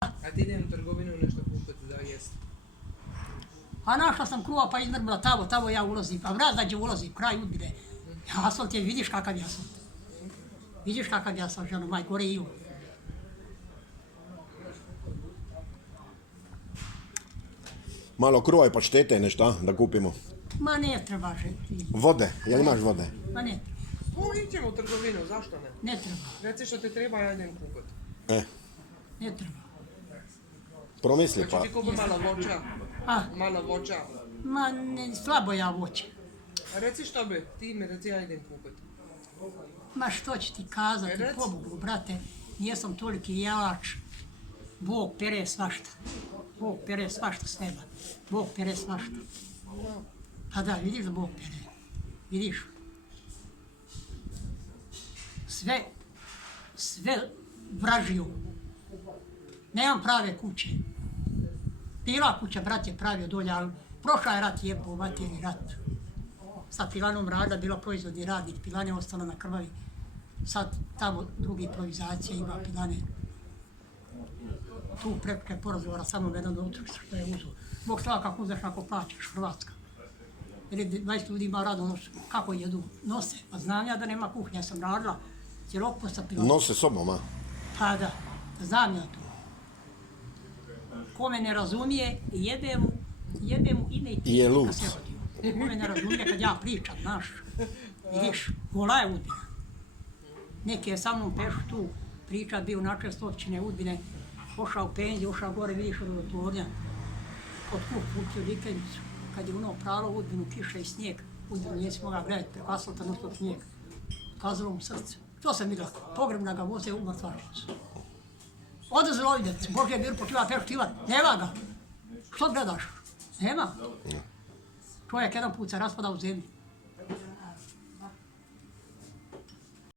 A ti idem u trgovinu nešto kupiti da jest. A našla sam kruva pa izmrbila tamo ja ulazim, a vrat dađe ulazim, kraj Udbine. Asfalt je, vidiš kakav je asfalt. Vidiš kakav je asfalt, ženo, maj, gore i ju. Malo kruva i paštete nešto, a, da kupimo. Ma ne treba žeti. Vode, jel imaš vode? Ma ne treba, Iđemo u trgovinu, zašto ne? ne treba, Reci što ti treba, ja idem kupiti. ne treba. Promisli pa. Znači ti kupi malo voća, A, malo voća. ma ne, slabo ja voće. A reci što bi, ti mi reci, ja idem kupiti. Ma što će ti kazati, Reci. pobogu, brate, nijesam toliki jelač. Bog pere svašta. Bog pere svašta s neba. Bog pere svašta. Pa da, vidiš da Bog pere. Vidiš. Sve vražiju. Nemam prave kuće. Bila kuća, brat je pravio dolje, ali prošao je rat, jebo, vateri rat. Sa pilanom rada, bilo proizvodni radnik, pilane ostalo na krvavi. Sad tamo drugi improvizacija ima pilane. Tu preko je porazgovara samo jedan do utrksa što je uzo. Bog stava kako uzeš ako plaćaš, Hrvatska. Jer 20 ljudi ima rado nosu, kako jedu, nose. Pa znam ja da nema kuhnja, sam radila cjelokupno sa pilanom. Nose sobom, a? Pa da, znam ja to. Ko me ne razumije, jebe mu ime i Je pita lud. kad se rodio. Ko me ne razumije kad ja pričam, znaš, vidiš, gola je Udbina. Neki je sa mnom pešu tu pričat, bio načest općine Udbine, pošao u penziju, ošao gore, vidiš od otvornja, kod kuh putio vikendicu. Kad je ono pralo Udbinu, kiša i snijeg, Udbinu nijesi mogla gledati, preko asfalta nosto snijeg. Kazalo mu srce. Što sam vidjela? Pogrebna ga voze u mrtvačnicu. Ode Zlovidec, Bože je bilo počiva peštiva, nema ga. Što gledaš? Nema. Čovjek jedan put se raspada u zemlji.